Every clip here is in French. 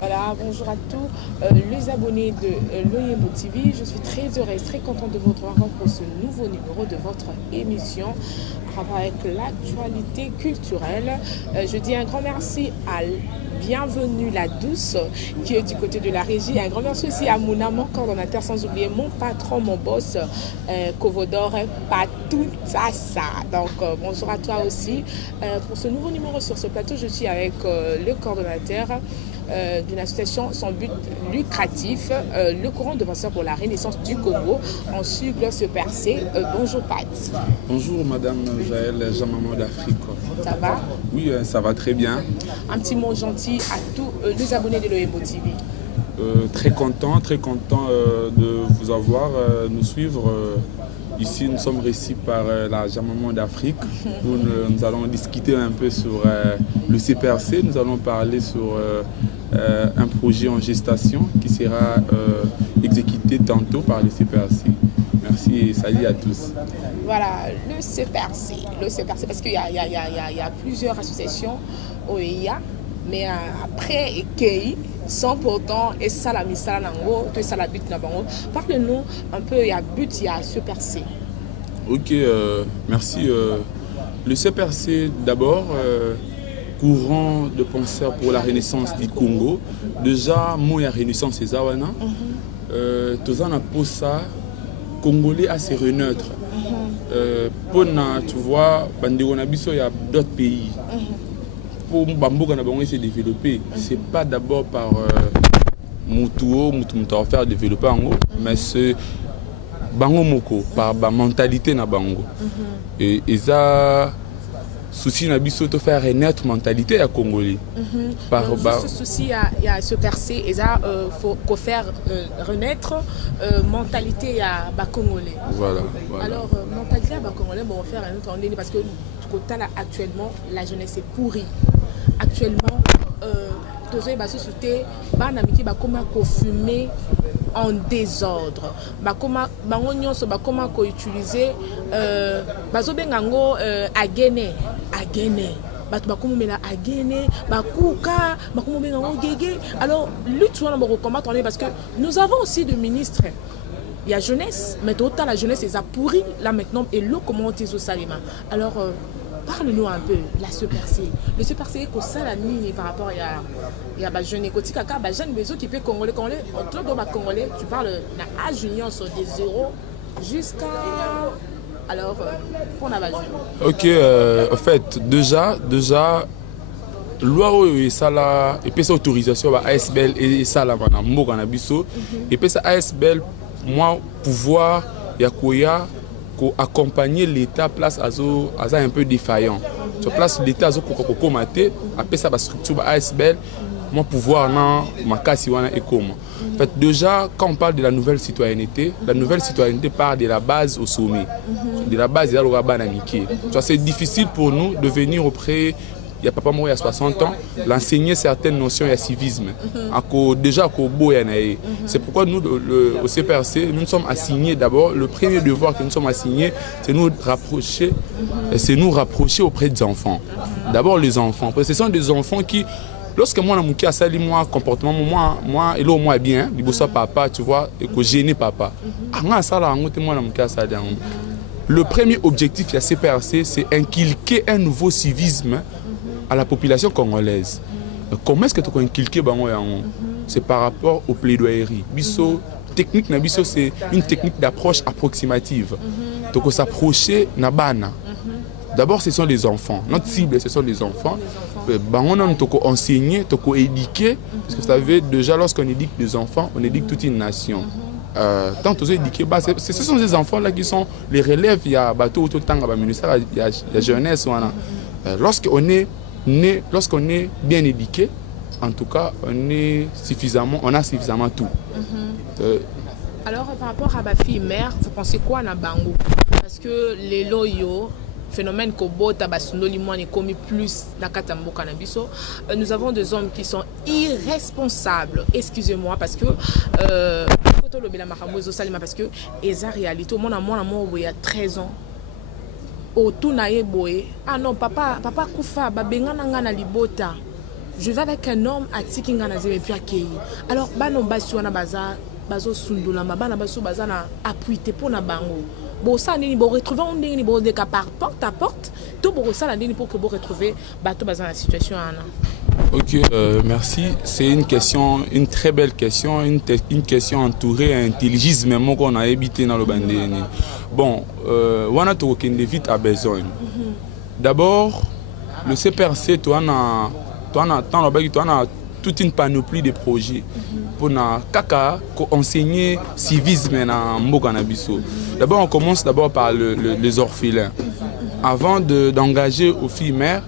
Voilà, bonjour à tous les abonnés de l'Oyebo TV. Je suis très heureuse, très contente de vous retrouver pour ce nouveau numéro de votre émission avec l'actualité culturelle. Je dis un grand merci à Bienvenue la Douce qui est du côté de la régie. Un grand merci aussi à mon amant coordonnateur, sans oublier mon patron, mon boss, Kovodor Patou Tassa. Donc bonjour à toi aussi. Pour ce nouveau numéro sur ce plateau, je suis avec le coordonnateur d'une association sans but lucratif, le courant de penseur pour la renaissance du Congo, en sigle se percer. Bonjour Pat. Bonjour Madame Jaël, Jean-Maman d'Afrique. Ça va? Oui, ça va très bien. Un petit mot gentil à tous les abonnés de l'Oyebo TV. Très content de vous avoir, nous suivre. Ici, nous sommes réunis par la Jean-Maman d'Afrique où nous allons discuter un peu sur le CPRC. Nous allons parler sur un projet en gestation qui sera exécuté tantôt par le CPRC. Merci et salut à tous. Voilà, le CPRC parce qu'il y a plusieurs associations OEA, mais après EKI, sans pourtant, et ça la misala nango, tout ça la but na bango. Parle-nous un peu, il y a but, il y a CPRC. Ok, merci. Le CPRC d'abord, courant de penseurs pour la renaissance du Congo. Déjà, moi, la renaissance, c'est Zawana. Tous en pour ça, Congolais assez reneutre. Tu vois, il y a d'autres pays. Pour Bamboga s'est développé, c'est pas d'abord par Moutuo, faire développer en haut, mais c'est Bango Moko, par la mentalité na Bango. Et ça, souci na biso de faire renaître mentalité à Congolais. Ce souci, il y a ce percé, et ça, faut faire renaître mentalité à Congolais. Voilà. Alors, mentalité à Congolais, bon, on va faire un autre endroit parce que actuellement, la jeunesse est pourrie. Actuellement, tous les sociétés, comment fumer en désordre. Comment utiliser agene. Alors, lutte combattre parce que nous avons aussi des ministres. Il y a jeunesse, mais d'autant la jeunesse est pourrie là maintenant et l'eau comment tu es salima. Alors parle-nous un peu la CPRC. Le CPRC est ça la ligne par rapport à la jeune écotique car la jeune besoin qui peut congolais autour de congolais tu parles d'un âge union sur des 0 jusqu'à alors pour la jeune. Ok, en fait déjà loi et ça là et puis ça autorisation à ASBL et ça là maintenant mboka na biso et puis ça ASBL moi pouvoir yakoya accompagner l'État place à un peu défaillant. Sur place l'État a maté après ça la structure ASBL moi pouvoir dans ma casse et comment. En fait déjà quand on parle de la nouvelle citoyenneté part de la base au sommet. De la base il y a le rabat amitié. C'est difficile pour nous de venir auprès il y a papa mort il y a 60 ans, l'enseigner certaines notions de civisme. Déjà, c'est pourquoi nous, au CPRC, nous sommes assignés d'abord, le premier devoir que nous sommes assignés, c'est nous rapprocher auprès des enfants. D'abord les enfants, parce que ce sont des enfants qui, lorsque moi, moi comportement, moi, et là, moi, bien, il bosse papa, tu vois, et que gêner papa. Le premier objectif de la CPRC, c'est inculquer un nouveau civisme à la population congolaise. Comment est-ce que tu as inculqué c'est par rapport aux plaidoyeries. Technique c'est une technique d'approche approximative. Donc s'approcher na bana. D'abord ce sont les enfants. Notre cible ce sont les enfants. On a enseigné, éduquer parce que vous savez déjà lorsqu'on éduque des enfants, on éduque toute une nation. Tant aux éduqués, ce sont ces enfants là qui sont les relèves, il y a bateau tout le temps ministère, il y a jeunesse lorsqu'on est bien éduqué, en tout cas, on a suffisamment tout. Alors, par rapport à ma fille mère, vous pensez quoi à Bango? Parce que les loyaux, phénomène Kobota, Basundolimouane est commis plus dans Katambo Kanabiso, nous avons des hommes qui sont irresponsables. Excusez-moi, parce que parce que eza réalité mon amour il y a 13 ans au tout naé boé ah non papa kufa babenga nanga na libota je vais avec un homme à Tikinga na zeme puis akei. Alors bano basi wana bazo sundulama bana baso bazana appuyer pour na bango. Bon ça nini bo retrouver on nini bo de par porte à porte tout bo ça nini pour que bo retrouver bato bazana situation ana. Ok, merci. C'est une question, une très belle question, une question entourée d'intelligisme même qu'on a habité dans le bandéni. Bon, on a tout qui vite a besoin. D'abord, le CPRC, tu as toute une panoplie de projets pour enseigner civisme dans Mbokanabiso. D'abord, on commence d'abord par les orphelins. Avant d'engager aux filles mères,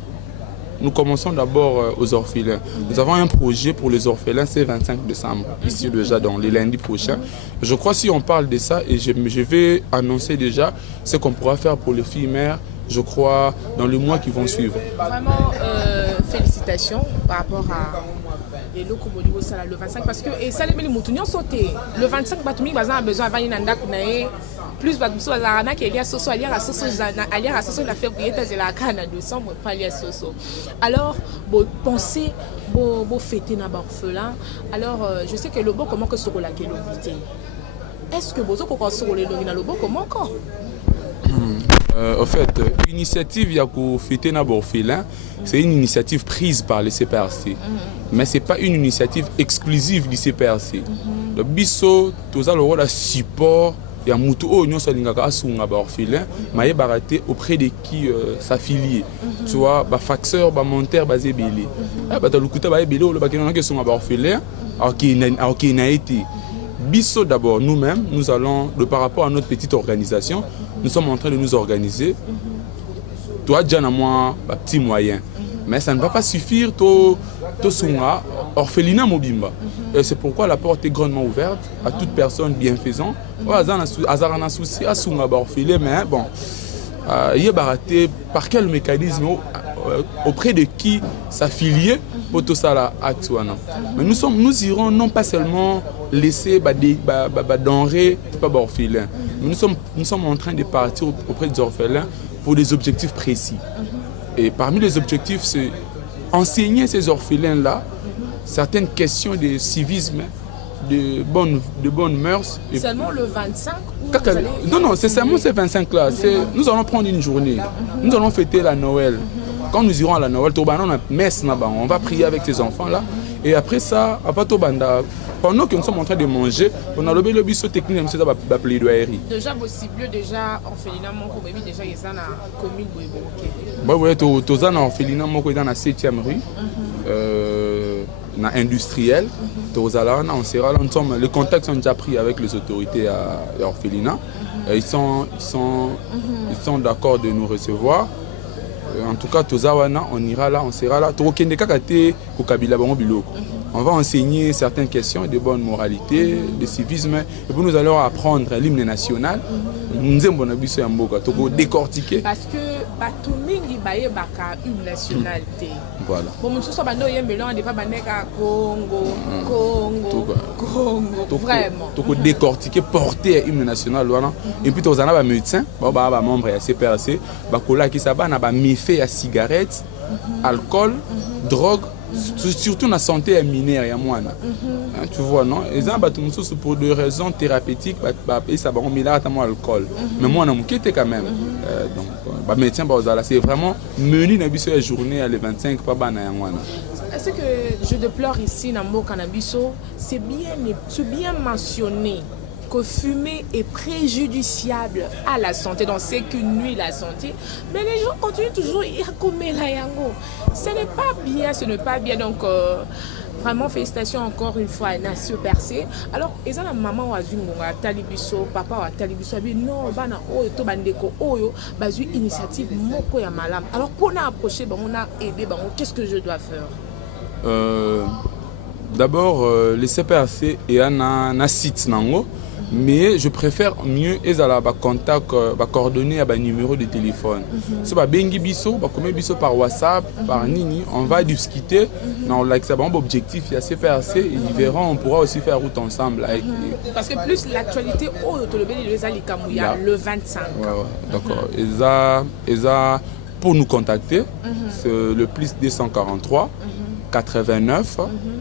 nous commençons d'abord aux orphelins. Nous avons un projet pour les orphelins, c'est 25 décembre, ici déjà dans les lundis prochains. Je crois si on parle de ça, et je vais annoncer déjà ce qu'on pourra faire pour les filles mères, je crois, dans les mois qui vont suivre. Vraiment, félicitations par rapport à le 25, parce que ça les moutons sauté. Le 25, Batumi a besoin de plus de Bazarana qui est lié à Soso, allié à Soso, la février, de la canne en décembre, pas lié à Soso. Alors, pensez, fêter dans l'orphelin. Alors, je sais que le bon, comment que ce rôle a été invité. Est-ce que vous avez sur le bon, comment encore? En fait, l'initiative Yako fêter dans l'orphelin, c'est une initiative prise par les CPRC. Mais ce n'est pas une initiative exclusive du CPRC. Le biso, tout ça, le rôle de support. Il y a mutu o nyo salingaka asunga ba orphelin maye baraté auprès de qui s'affilier tu vois ba faxeur ba monteur ba zebele ba talukuta ba ebele o le bakena ke sunga ba orphelin ok na été biso d'abord nous-mêmes nous allons par rapport à notre petite organisation nous sommes en train de nous organiser toi déjà na moi ba petit moyen mais ça ne va pas suffire to sunga orphelinat mobimba. Et c'est pourquoi la porte est grandement ouverte à toute personne bienfaisante. Azarana souci à sunga orphelin mais bon il est baraté par quel mécanisme auprès de qui s'affilier pour tout ça là actuellement. Mais nous irons non pas seulement laisser denrées pas orphelins. Nous sommes en train de partir auprès des orphelins pour des objectifs précis. Et parmi les objectifs, c'est enseigner ces orphelins-là certaines questions de civisme, de bonnes mœurs. Seulement le 25 Non, c'est seulement ces 25-là. Nous allons prendre une journée. Nous allons fêter la Noël. Quand nous irons à la Noël, on va prier avec ces enfants-là. Et après ça, pendant que nous sommes en train de manger, on a le biseau technique, c'est la plaidoirie. Déjà possible, déjà orphelinat mon baby déjà ils sont à commune Oui, tous en orphelinat mon dans la 7e rue. Industriel, on sera là, les contacts sont déjà pris avec les autorités à l'orphelinat. Ils sont d'accord de nous recevoir. En tout cas, on ira là, on sera là. On va enseigner certaines questions de bonne moralité, de civisme, et puis nous allons apprendre l'hymne national. Nous allons décortiquer. Parce que tout le monde a une nationalité. Voilà. Bon, nous sommes Congo, vraiment. Tu peux décortiquer, porter l'hymne national. Et puis, tu as un médecin, un membre de la CPRC, qui a mis fait à cigarettes, alcool, drogue. Surtout dans la santé minière, il y a moins. Tu vois, non? Et ça, pour des raisons thérapeutiques, ça va mis là l'alcool. Mais moi, on a quand même. Donc, médecin, c'est vraiment menu dans la journée à les 25 pas Est-ce que je déplore ici dans le cannabis, c'est bien mentionné que fumer est préjudiciable à la santé, donc c'est que nuit la santé, mais les gens continuent toujours à comer la yango. Ce n'est pas bien, donc vraiment félicitations encore une fois à Nation Percé. Alors, ils ont la maman à Zungonga, Talibiso, papa à Talibiso, non, bana oyo to bandeko oyo, bazu initiative moko ya malam. Alors pour nous approcher, on a aidé, qu'est-ce que je dois faire? D'abord, les CPRC et un site nango. Mais je préfère mieux contact coordonner à numéro de téléphone. C'est pas bengi biso, biso par WhatsApp, par Nini, on va discuter. Non, là c'est bon objectif, il y a CPRC, ils verront, on pourra aussi faire route ensemble avec. Parce que plus l'actualité le 25. Ouais, d'accord. Pour nous contacter, c'est le plus 243 89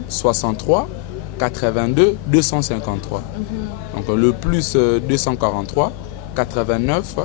63 82 253. Donc le plus 243 89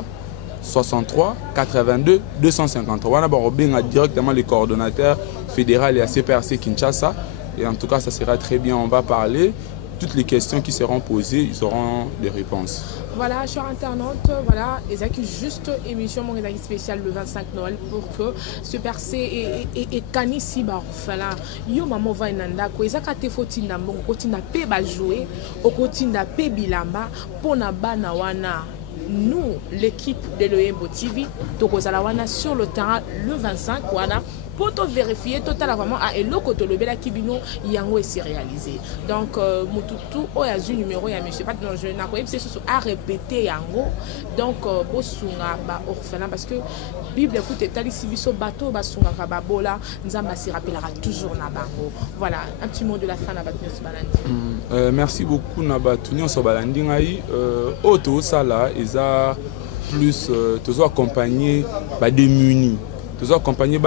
63 82 253. On a directement les coordonnateurs fédéraux et à CPRC Kinshasa. Et en tout cas, ça sera très bien. On va parler. Toutes les questions qui seront posées, ils auront des réponses. Voilà, chers internautes, voilà, ils ont juste émission mon spéciale le 25 Noël pour que ce percé et Kani Siba voilà. Yo maman va inanda ko ezaka te foti na mbongo koti na pe ba jouer au koti na pe bilamba pona bana wana. Nous, l'équipe de l'Oyembo TV, Tokozalawana sur le terrain le 25, voilà, pour te vérifier totalement vraiment à Eloko Tolobela Kibino, Yango est réalisé. Donc, Mututu, Oyazu numéro, ya monsieur, pas de je n'ai pas c'est à répéter Yango. Donc, Bosunga, orphelin, parce que Bible écoute, Tali Sibiso, bateau, Basunga, Kababola, Nzamba s'y rappellera toujours Nabango. Voilà, un petit mot de la fin, Nabatunios Balandi. Merci beaucoup, Nabatunios Balandi. Auto, ça là, plus toujours accompagné des munis, toujours accompagné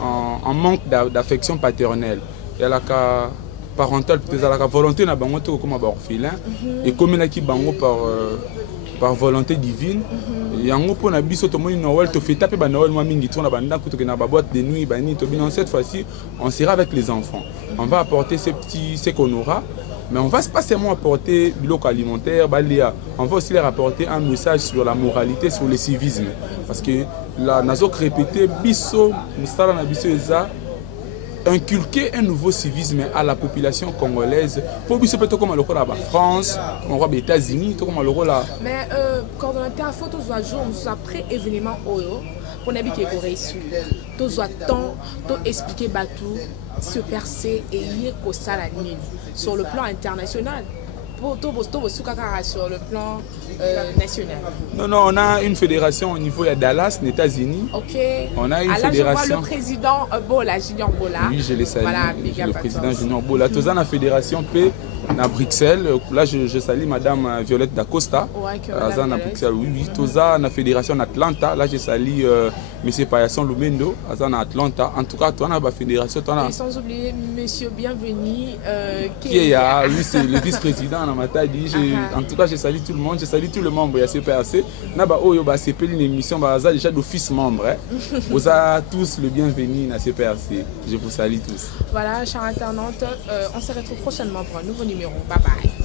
en manque d'affection paternelle. Il y a la parentale, peut-être la volonté na bango to comme orphelin et comme il qui bango par volonté divine. Yango pour na biso to moni Noël to fait taper ba Noël moi mingi to na banda ko to na ba boîte de nuit ba ni to bien cette fois-ci on sera avec les enfants. On va apporter ce qu'on aura. Mais on va pas seulement apporter du local alimentaire, on va aussi leur apporter un message sur la moralité, sur le civisme. Parce que là, nous avons répété, inculquer un nouveau civisme à la population congolaise. Pour nous, peut-être comme la France, comme les États-Unis, comme le rôle. Mais quand on a été à photo, après événement Oyo, on a vu qu'il y a réussi. Tous temps, tout expliquer Batou, se percer et y sur le plan international. Sur le plan national. Non, on a une fédération au niveau de Dallas, aux États-Unis. Ok. On a une fédération. Je vois le président Bola, Junior Bola. Oui, je l'ai salué. Voilà, le président Junior Bola. Tous la fédération P à Bruxelles. Là, je salue Madame Violette D'Acosta. À Bruxelles, oui. Tous la fédération Atlanta. Là, je salue Monsieur Payasson Lumendo. À Atlanta. En tout cas, toi, on a la fédération. Et sans oublier Monsieur Bienvenu. Qui est lui, c'est le vice-président. En tout cas, je salue tout le monde, je salue tous les membres de la CPRC. C'est une émission déjà d'office membre. Vous avez tous le bienvenu à la CPRC. Je vous salue tous. Voilà, chers internautes, on se retrouve prochainement pour un nouveau numéro. Bye bye.